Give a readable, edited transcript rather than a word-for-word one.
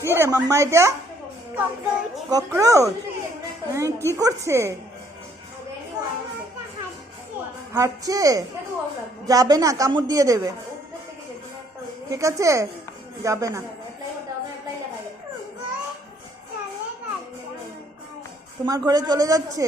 কি রে মাম্মা এটা? ককরোচ। কি করছে? হাঁটছে? যাবে না, কামড় দিয়ে দেবে। ঠিক আছে, যাবে না। তোমার ঘরে চলে যাচ্ছে।